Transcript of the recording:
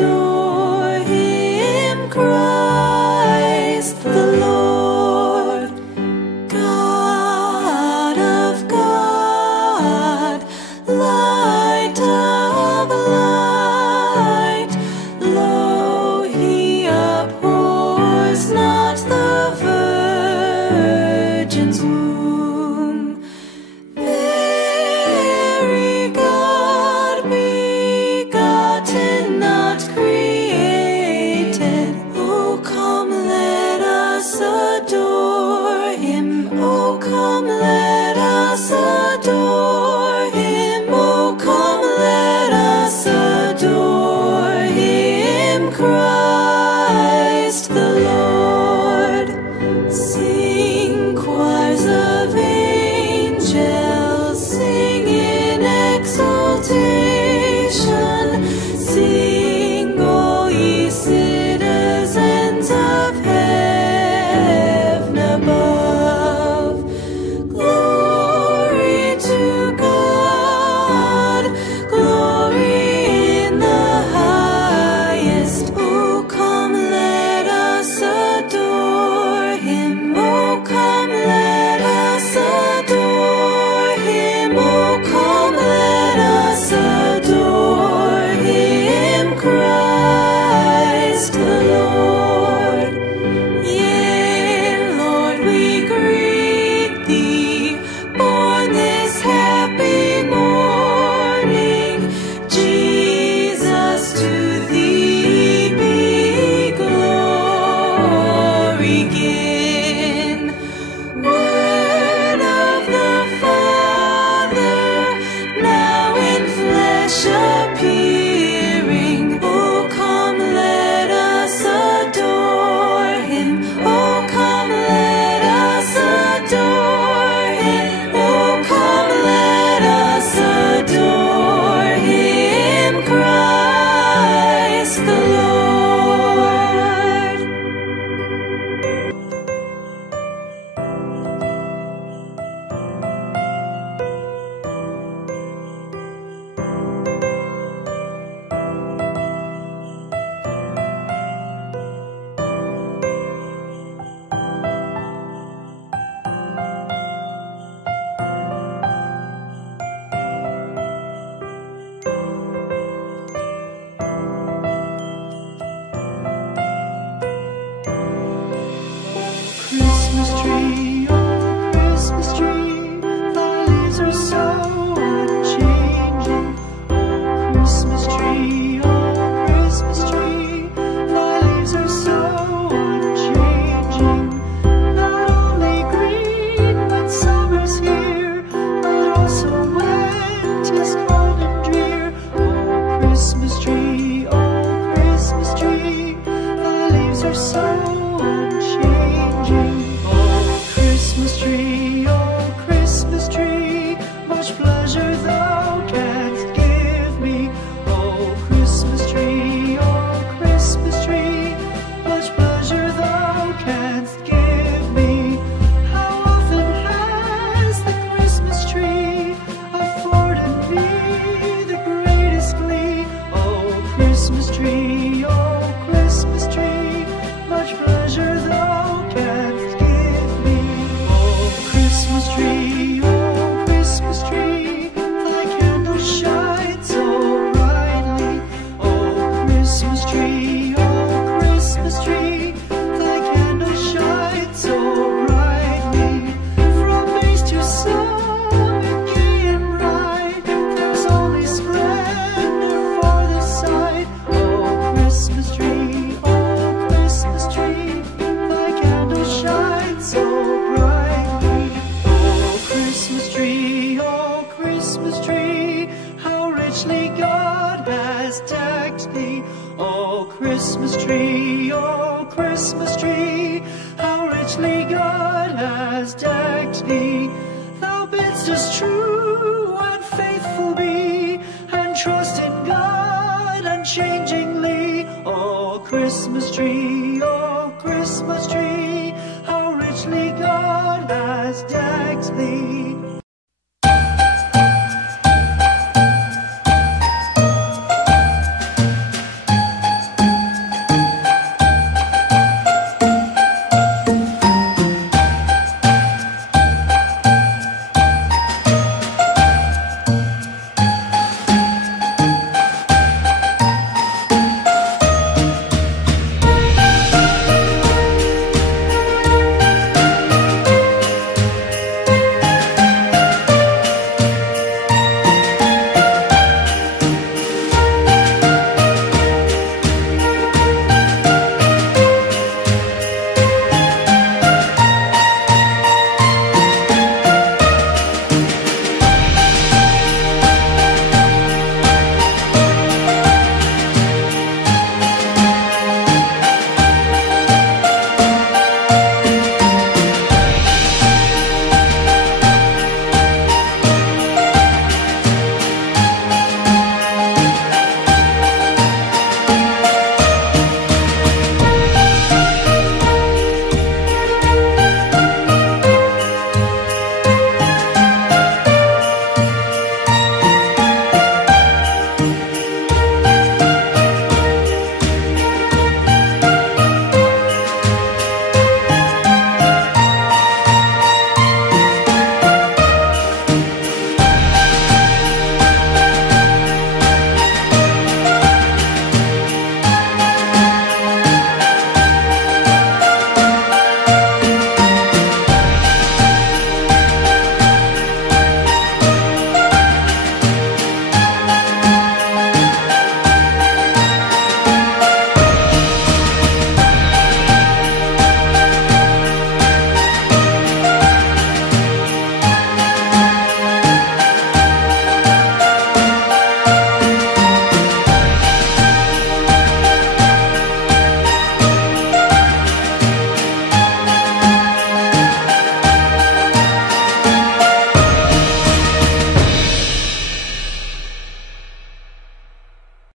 adore Him, Christ the Lord, God of God, light of light. Lo, He abhors not the virgin's womb. Very God, begotten, not created. Oh, come, let us adore Him. Oh, come, let us adore Him. Oh, come, let us adore Him, Christ the Lord. Sing, choirs of angels, sing in exultation. Sing, all ye citizens of heaven above. Glory to God, glory in the highest. Oh, come, let us adore Him. Oh, come, let us adore Him. Oh, come, let us adore Him, Christ the Lord. Yea, Lord, we greet Thee, born this happy morning. Jesus, to Thee be glory given. Word of the Father, now in flesh appearing. Oh, come, let us adore Him. Oh, come, let us adore Him. Oh, come, let us adore Him, Christ the Lord. Christmas tree, oh Christmas tree, thy leaves are so unchanging. Oh Christmas tree, thy leaves are so unchanging. Not only green when summer's here, but also when 'tis cold and drear. Oh Christmas tree, thy leaves are so unchanging. Oh Christmas tree, much pleasure thou canst give me. Oh Christmas tree, much pleasure thou canst give me. How often has the Christmas tree afforded me the greatest glee. Oh Christmas tree, much pleasure thou canst give me. Oh Christmas tree, thy candles shine so brightly. Oh Christmas tree, thy candles shine so brightly. From base to summit, gay and bright, there's only splendor for the sight. Oh Christmas tree, thy candles shine so brightly. Oh Christmas tree, how richly God has decked thee. Oh Christmas tree, how richly God has decked thee. Thou bidst us true and faithful be, and trust in God unchangingly. Oh Christmas tree,